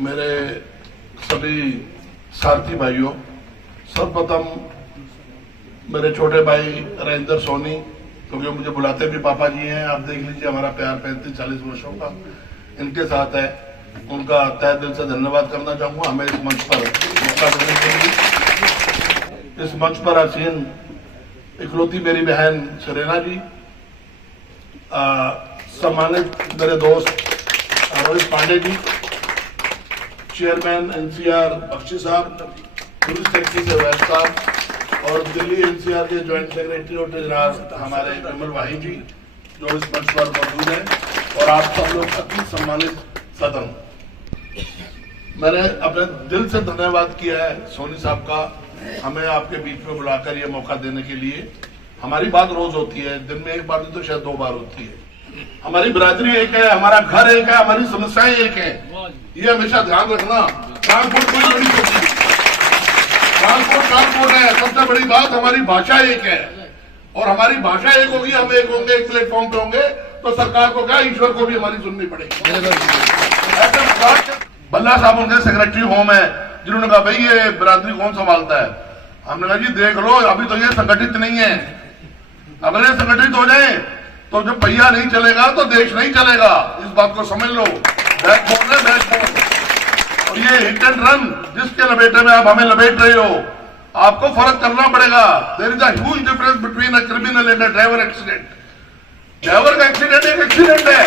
मेरे सभी सारथी भाइयों, सर्वप्रथम मेरे छोटे भाई राजेंद्र सोनी, क्योंकि मुझे बुलाते भी पापा जी हैं, आप देख लीजिए हमारा प्यार 35-40 वर्षों का इनके साथ है। उनका तहे दिल से धन्यवाद करना चाहूंगा हमें इस मंच पर मौका देने के लिए। इस मंच पर आसीन इकलौती मेरी बहन सरेना जी, सम्मानित मेरे दोस्त रोहित पांडे जी, चेयरमैन एनसीआर बख्शी साहब, पुलिस सेक्रेटरी से वैद साहब और दिल्ली एनसीआर के ज्वाइंट सेक्रेटरी और ट्रेजरर हमारे विमल भाई जी जो इस मंच पर मौजूद हैं, और आप सब लोग अति सम्मानित सदन। मैंने अपने दिल से धन्यवाद किया है सोनी साहब का, हमें आपके बीच में बुलाकर ये मौका देने के लिए। हमारी बात रोज होती है, दिन में एक बार नहीं तो शायद 2 बार होती है। हमारी बिरादरी एक है, हमारा घर एक है, हमारी समस्याएं एक है, ये हमेशा ध्यान रखना। ट्रांसपोर्ट कोई बड़ी ट्रांसपोर्ट है, सबसे बड़ी बात हमारी भाषा एक है, और हमारी भाषा एक होगी, हम एक होंगे, एक प्लेटफॉर्म पे होंगे, तो सरकार को क्या, ईश्वर को भी हमारी सुननी पड़ेगी। ऐसे बल्ला साहब उनके सेक्रेटरी होम है, जिन्होंने कहा भाई ये बिरादरी कौन संभालता है। हमने कहा जी देख लो, अभी तो ये संगठित नहीं है, अगर ये संगठित हो जाए तो जब पहिया नहीं चलेगा तो देश नहीं चलेगा, इस बात को समझ लो। बैकबोन है, बैकबोन। और ये हिट एंड रन जिसके लपेटे में आप हमें लपेट रहे हो, आपको फर्क करना पड़ेगा। There is a huge difference between a criminal and a driver accident. Driver का एक्सीडेंट एक एक्सीडेंट है,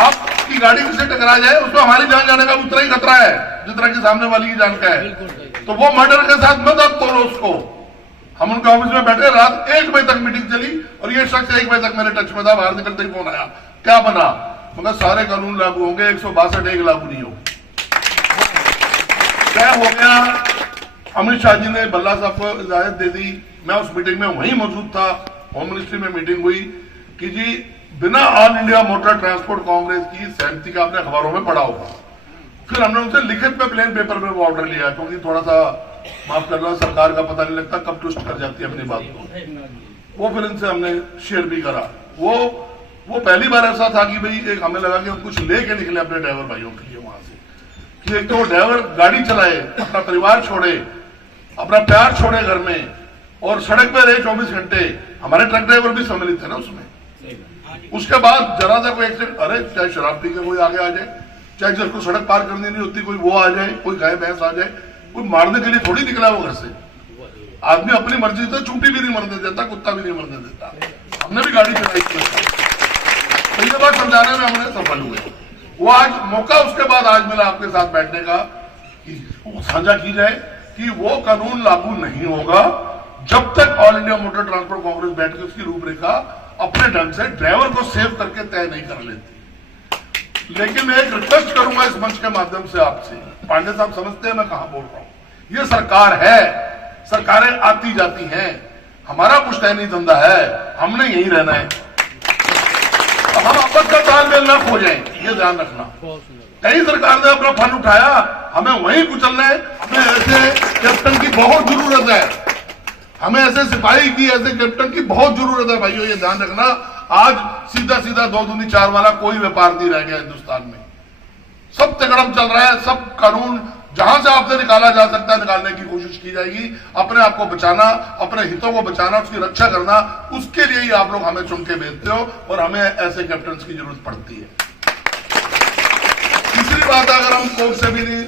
आपकी गाड़ी किससे टकरा जाए उसमें हमारी जान जाने का उतना ही खतरा है जितना कि सामने वाली की जान का है। तो वो मर्डर के साथ मत आप तोड़ो उसको। हम उनके ऑफिस में बैठे, रात 1 बजे तक मीटिंग चली और ये शख्स 1 बजे तक मेरे टच में था, बाहर निकलते ही फोन आया, क्या बना? मगर सारे कानून लागू होंगे, 162 एक लागू नहीं हो। क्या हो गया? अमित शाह जी ने बल्ला साहब को इजाजत दे दी, मैं उस मीटिंग में वहीं मौजूद था, होम मिनिस्ट्री में मीटिंग हुई कि जी बिना all India motor transport Congress की सहमति का आपने अखबारों में पढ़ा होगा। फिर हमने उनसे लिखित में प्लेन पेपर में वो ऑर्डर लिया, क्योंकि थोड़ा सा माफ करना, सरकार का पता नहीं लगता कब ट्विस्ट कर जाती है अपनी बात को। वो फिर इनसे हमने शेयर भी करा। वो पहली बार ऐसा था कि भाई एक हमें लगा कि हम कुछ लेके निकले अपने ड्राइवर भाइयों के लिए वहां से, कि एक तो ड्राइवर गाड़ी चलाए, अपना परिवार छोड़े, अपना प्यार छोड़े घर में, और सड़क पे रहे 24 घंटे। हमारे ट्रक ड्राइवर भी सम्मिलित थे ना उसमें। उसके बाद जरा सा कोई एक्सीडेंट, अरे चाहे शराब पी के कोई आगे आ जाए, चाहे जिसको सड़क पार करनी नहीं होती कोई वो आ जाए, कोई गाय भैंस आ जाए, कोई मारने के लिए थोड़ी निकला वो घर से। आदमी अपनी मर्जी से चूंटी भी नहीं मरने देता, कुत्ता भी नहीं मरने देता। हमने भी गाड़ी चलाई, तो ये बात समझाने में हमने सफल हुए। वो आज मौका उसके बाद आज मिला आपके साथ बैठने का, साझा की जाए कि वो कानून लागू नहीं होगा जब तक all India motor transport Congress बैठ के उसकी रूपरेखा अपने ढंग से ड्राइवर को सेव करके तय नहीं कर लेती। लेकिन मैं एक रिक्वेस्ट करूंगा इस मंच के माध्यम से आपसे, पांडे साहब समझते हैं मैं कहां बोल रहा हूं। ये सरकार है, सरकारें आती जाती हैं, हमारा पुश्तैनी धंधा है, हमने यहीं रहना है। अब हम आपस का तालमेल न खो जाए, ये ध्यान रखना। कई सरकार ने अपना फंड उठाया, हमें वहीं कुचलना है। हमें ऐसे कैप्टन की बहुत जरूरत है, हमें ऐसे सिपाही की, ऐसे कैप्टन की बहुत जरूरत है भाइयों, ये ध्यान रखना। आज सीधा सीधा 2 दूनी 4 वाला कोई व्यापार नहीं रह गया हिंदुस्तान में। सब तगड़म चल रहा है, सब कानून जहां से आपसे निकाला जा सकता है निकालने की कोशिश की जाएगी। अपने आप को बचाना, अपने हितों को बचाना, उसकी रक्षा करना, उसके लिए ही आप लोग हमें चुन के भेजते हो, और हमें ऐसे कैप्टन की जरूरत पड़ती है। तीसरी बात, अगर हम कोर्ट से भी नहीं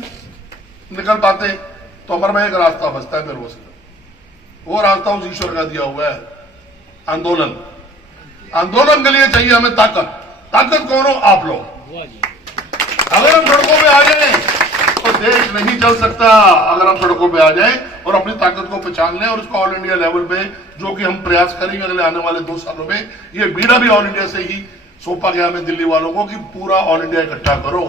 निकल पाते तो हमारे में एक रास्ता बचता है, फिर वो रास्ता उस ईश्वर का दिया हुआ है, आंदोलन। आंदोलन के लिए चाहिए हमें ताकत। ताकत कौन हो? आप लोग। अगर हम सड़कों पे आ जाएं तो देश नहीं चल सकता। अगर हम सड़कों पे आ जाएं और अपनी ताकत को पहचान लें, और उसको ऑल इंडिया लेवल पे जो कि हम प्रयास करेंगे अगले आने वाले 2 सालों में, ये बीड़ा भी ऑल इंडिया से ही सौंपा गया हमें दिल्ली वालों को कि पूरा ऑल इंडिया इकट्ठा करो।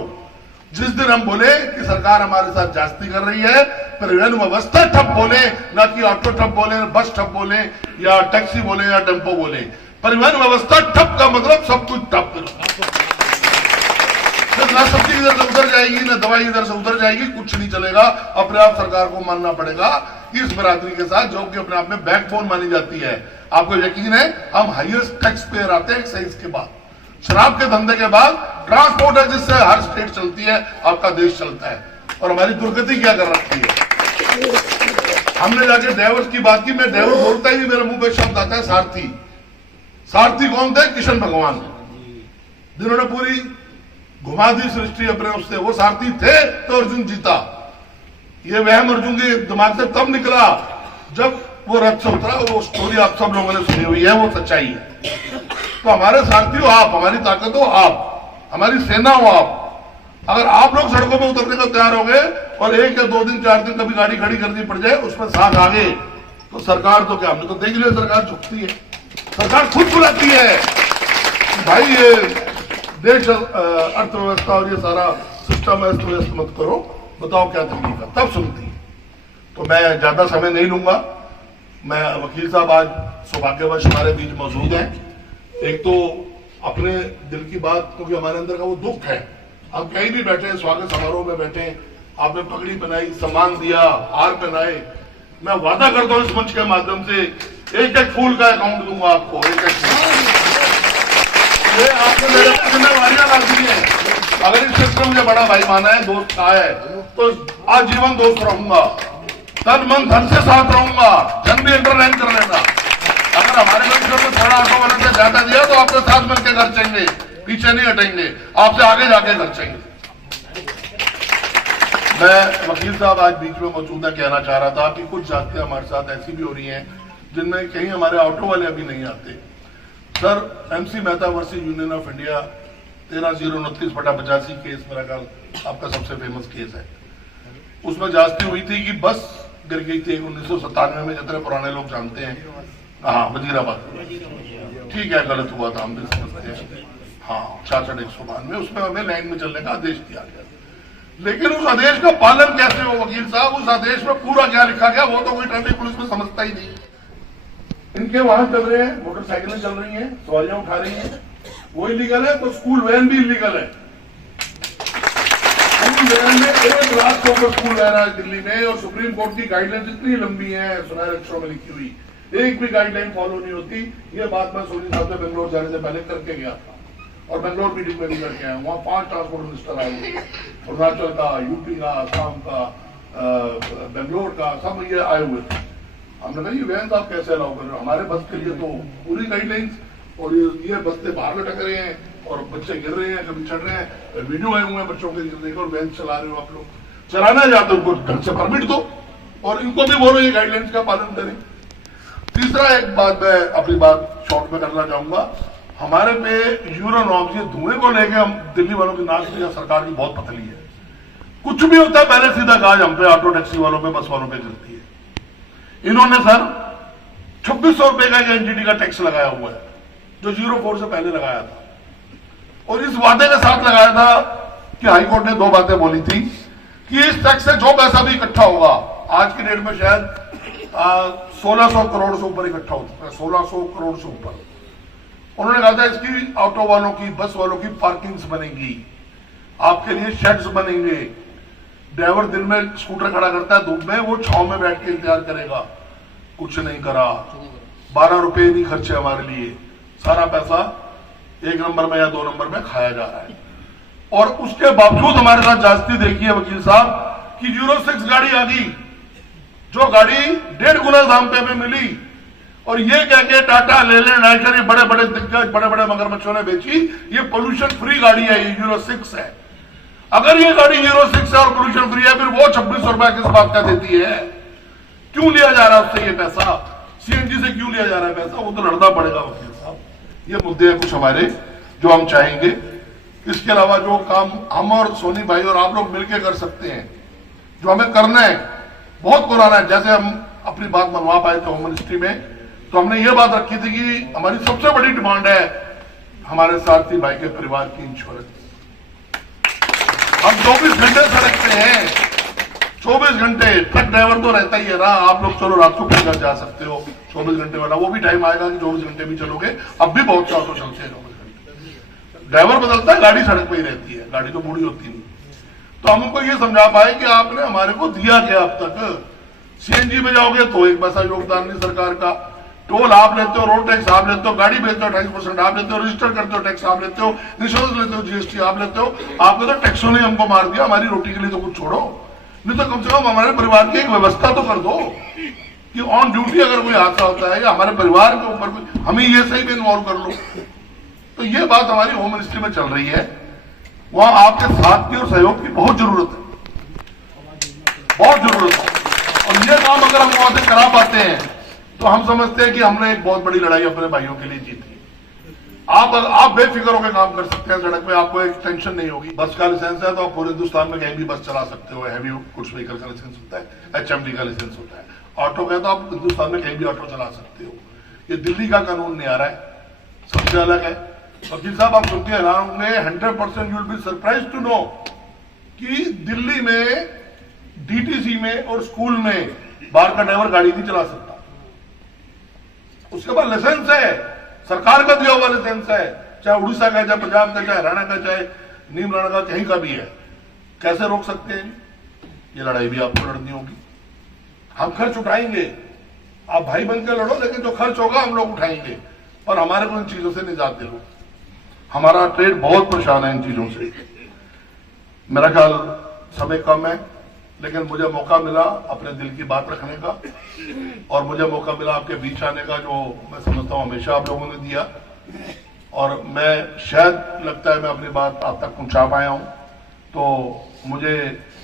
जिस दिन हम बोले कि सरकार हमारे साथ जास्ती कर रही है, परिवहन व्यवस्था ठप बोले, ना कि ऑटो ठप बोले, बस ठप बोले, या टैक्सी बोले, या टेम्पो बोले, परिवहन व्यवस्था ठप का मतलब सब कुछ ठप। ना सब्जी इधर से उधर जाएगी, ना दवाई इधर से उधर जाएगी, कुछ नहीं चलेगा। अपने आप सरकार को मानना पड़ेगा इस बिरादरी के साथ, जो कि अपने आप में बैकबोन मानी जाती है। आपको यकीन है हम हाईएस्ट टैक्स पेयर आते हैं एक्साइज के बाद, शराब के धंधे के बाद ट्रांसपोर्ट है जिससे हर स्टेट चलती है, आपका देश चलता है। और हमारी दुर्गति क्या कर रखी है। हमने जाके ड्राइवर्स की बात की, मैं ड्राइवर बोलता ही नहीं, मेरे मुंह पे शब्द आता है सारथी। सारथी कौन थे? किशन भगवान, जिन्होंने पूरी घुमा दी सृष्टि अपने उससे। वो सारथी थे तो अर्जुन जीता। ये वहम अर्जुन के दिमाग से तब निकला जब वो रथ से उतरा। वो स्टोरी आप सब लोगों ने सुनी हुई है, वो सच्चाई है। तो हमारे सारथी हो आप, हमारी ताकत हो आप, हमारी सेना हो आप। अगर आप लोग सड़कों पे उतरने को तैयार हो गए और 1 या 2 दिन 4 दिन कभी गाड़ी खड़ी करनी पड़ जाए, उसमें साथ आ गए, तो सरकार तो क्या, हमने तो देख लिया, सरकार झुकती है। सरकार खुद बुलाती है भाई ये देश अर्थव्यवस्था और ये सारा सिस्टम अस्त व्यस्त मत करो, बताओ क्या तकलीफ है, तब सुनती है। तो मैं ज्यादा समय नहीं लूंगा। मैं वकील साहब आज सौभाग्यवश हमारे बीच मौजूद हैं। एक तो अपने दिल की बात, क्योंकि हमारे अंदर का वो दुख है, हम कहीं भी बैठे, स्वागत समारोह में बैठे, आपने पगड़ी बनाई, सम्मान दिया, हार पहनाए, मैं वादा करता हूं इस मंच के माध्यम से 1-1 फूल का अकाउंट दूंगा आपको, 1-1 फूल। ये आपने मेरे जिम्मेवारियां ला दी है। अगर इस क्षेत्र में मुझे बड़ा भाई माना है, दोस्त कहा है, तो आजीवन दोस्त रहूंगा, तन मन धन से साथ रहूंगा। जन भी इंटरलाइन कर लेना। अगर हमारे घर में थोड़ा ऑटो वाले से ज्यादा दिया तो आपके साथ मिलकर घर चलेंगे, पीछे नहीं हटेंगे, आपसे आगे जाके घर चलेंगे। मैं वकील साहब आज बीच में मौजूद है, कहना चाह रहा था कि कुछ जातियां हमारे साथ ऐसी भी हो रही हैं जिनमें कहीं हमारे ऑटो वाले अभी नहीं आते। Sir MC Mehta versus union of India 13/029/85 case मेरा ख्याल आपका सबसे फेमस केस है। उसमें जांच हुई थी कि बस गिर गई थी 1997 में, जितने पुराने लोग जानते हैं। हाँ, वजीराबाद, ठीक है, गलत हुआ था, हम भी समझते हैं। हाँ, 66/192 उसमें हमें लाइन में चलने का आदेश दिया गया, लेकिन उस आदेश का पालन कैसे हो वकील साहब? उस आदेश में पूरा क्या लिखा गया वो तो कोई ट्रैफिक पुलिस में समझता ही नहीं। इनके वाहन चल रहे हैं, मोटरसाइकिलें चल रही हैं, सवारियां उठा रही हैं, वो इलीगल है, तो स्कूल वैन भी इलीगल है। स्कूल वैन में 1 लाख से ऊपर स्कूल वैन है दिल्ली में, और सुप्रीम कोर्ट की गाइडलाइन इतनी लंबी है, सुनहरे अक्षरों में लिखी हुई, एक भी गाइडलाइन फॉलो नहीं होती। ये बात मैं सोनी साहब से बेंगलोर जाने से पहले करके गया था, और बेंगलोर मीटिंग में भी करके आया। वहाँ 5 ट्रांसपोर्ट मिनिस्टर आए हुए, अरुणाचल का, यूपी का, असम का, बेंगलोर का, सब ये आए हुए थे। हमने कहा ये वैन आप कैसे अलाउ कर रहे हो? हमारे बस के लिए तो पूरी गाइडलाइंस, और ये बस्ते बाहर लटक रहे हैं और बच्चे गिर रहे हैं, कभी चढ़ रहे हैं, वीडियो आए हुए हैं बच्चों के गिरने का, और वैन चला रहे हो आप लोग। चलाना जाते उनको ढंग से परमिट दो, और इनको भी बोलो ये गाइडलाइंस का पालन करें। तीसरा एक बात मैं अपनी बात शॉर्ट में करना चाहूंगा, हमारे पे यूरो नॉर्म्स, ये धुएं को लेके हम दिल्ली वालों की नाक की सरकार की बहुत पतली है। कुछ भी होता है पहले सीधा गाज हम पे, ऑटो टैक्सी वालों पे, बस वालों पे चलती है। इन्होंने सर 2600 रुपए का NGT का टैक्स लगाया हुआ है, जो 04 से पहले लगाया था, और इस वादे के साथ लगाया था कि हाईकोर्ट ने 2 बातें बोली थी कि इस टैक्स से जो पैसा भी इकट्ठा होगा, आज की डेट में शायद 1600 करोड़ से ऊपर इकट्ठा होता है, 1600 करोड़ से ऊपर। उन्होंने कहा था इसकी ऑटो वालों की, बस वालों की पार्किंग्स बनेगी, आपके लिए शेड्स बनेंगे, ड्राइवर दिन में स्कूटर खड़ा करता है धूप में, वो छांव में बैठ के इंतजार करेगा। कुछ नहीं करा, 12 रुपए नहीं खर्चे हमारे लिए, सारा पैसा 1 नंबर में या 2 नंबर में खाया जा रहा है। और उसके बावजूद हमारे साथ जास्ती देखिए वकील साहब कि यूरो 6 गाड़ी आ गई, जो गाड़ी 1.5 गुना दाम पे हमें मिली, और ये कह के टाटा, लेलैंड, आइशर, ये बड़े बड़े दिग्गज, बड़े बड़े मगरमच्छों ने बेची, ये पोल्यूशन फ्री गाड़ी है, ये यूरो 6 है। अगर ये गाड़ी यूरो 6 है और पोल्यूशन फ्री है, फिर वो 2600 रुपया किस बात का देती है? क्यों लिया जा रहा है उससे ये पैसा? CNG से क्यों लिया जा रहा है पैसा? वो तो लड़ना पड़ेगा वकील साहब। ये मुद्दे हैं कुछ हमारे जो हम चाहेंगे। इसके अलावा जो काम हम और सोनी भाई और आप लोग मिलकर कर सकते हैं, जो हमें करना है, बहुत पुराना है। जैसे हम अपनी बात मनवा पाए थे होम मिनिस्ट्री में, तो हमने ये बात रखी थी कि हमारी सबसे बड़ी डिमांड है हमारे साथी भाई के परिवार की इंश्योरेंस। हम 24 घंटे सड़क पे हैं, 24 घंटे। ट्रक ड्राइवर तो रहता ही है ना, आप लोग चलो रात को फिर घर जा सकते हो, 24 घंटे वाला वो भी टाइम आएगा कि 24 घंटे भी चलोगे। अब भी बहुत से ऑटो चलते हैं 24 घंटे, ड्राइवर बदलता है, गाड़ी सड़क पे ही रहती है, गाड़ी तो बूढ़ी होती नहीं। तो हम उनको ये समझा पाए कि आपने हमारे को दिया क्या अब तक? CNG में जाओगे तो 1 पैसा योगदान नहीं सरकार का, टोल आप लेते हो, रोड टैक्स आप लेते हो, गाड़ी बेचते हो 28% आप लेते हो, रजिस्टर करते हो टैक्स आप लेते हो, इंश्योरेंस लेते हो, जीएसटी आप लेते हो। आपने तो टैक्सों ने हमको मार दिया, हमारी रोटी के लिए तो कुछ छोड़ो, नहीं तो कम से कम हमारे परिवार की एक व्यवस्था तो कर दो कि ऑन ड्यूटी अगर कोई हादसा होता है या हमारे परिवार के ऊपर कोई, हमें ये सही में इन्वॉल्व कर लो। तो ये बात हमारी होम मिनिस्ट्री में चल रही है, वहां आपके साथ की और सहयोग की बहुत जरूरत है, बहुत जरूरत है। और ये काम अगर हम वहां से करा पाते हैं तो हम समझते हैं कि हमने एक बहुत बड़ी लड़ाई अपने भाइयों के लिए जीती। आप बेफिक्र होकर काम कर सकते हैं सड़क पे, आपको एक टेंशन नहीं होगी। बस का लाइसेंस है तो आप पूरे हिंदुस्तान में कहीं भी बस चला सकते हो, हैवी गुड्स व्हीकल का लाइसेंस होता है, HMD का लाइसेंस होता है। ऑटो का तो आप हिंदुस्तान में कहीं भी ऑटो चला सकते हो। ये दिल्ली का कानून नहीं आ रहा है, सबसे अलग है। वकील साहब आप सुनते हैं ना, 100% you will be surprise to know कि दिल्ली में DTC में और स्कूल में बाहर का ड्राइवर गाड़ी नहीं चला सकता, उसके पास लाइसेंस है, सरकार का दिया हुआ लाइसेंस है, चाहे उड़ीसा का, चाहे पंजाब का, चाहे हरियाणा का, चाहे नीमराना का, कहीं का भी है। कैसे रोक सकते हैं? ये लड़ाई भी आपको लड़नी होगी। हम खर्च उठाएंगे, आप भाई बनकर लड़ो, लेकिन जो खर्च होगा हम लोग उठाएंगे, पर हमारे को इन चीजों से निजात दिलो। हमारा ट्रेड बहुत परेशान है इन चीजों से। मेरा ख्याल समय कम है, लेकिन मुझे मौका मिला अपने दिल की बात रखने का, और मुझे मौका मिला आपके बीच आने का, जो मैं समझता हूं हमेशा आप लोगों ने दिया। और मैं शायद लगता है मैं अपनी बात आप तक पहुंचा पाया हूं। तो मुझे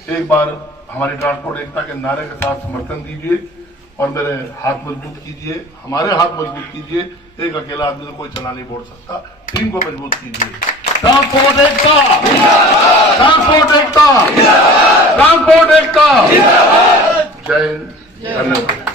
एक बार हमारी ट्रांसपोर्ट एकता के नारे के साथ समर्थन दीजिए और मेरे हाथ मजबूत कीजिए, हमारे हाथ मजबूत कीजिए। एक अकेला आदमी तो कोई चला नहीं बोल सकता, टीम को मजबूत कीजिए। ट्रांसपोर्ट एकता, ट्रांसपोर्ट एकता, ट्रांसपोर्ट एकता। जय हिंद, धन्यवाद।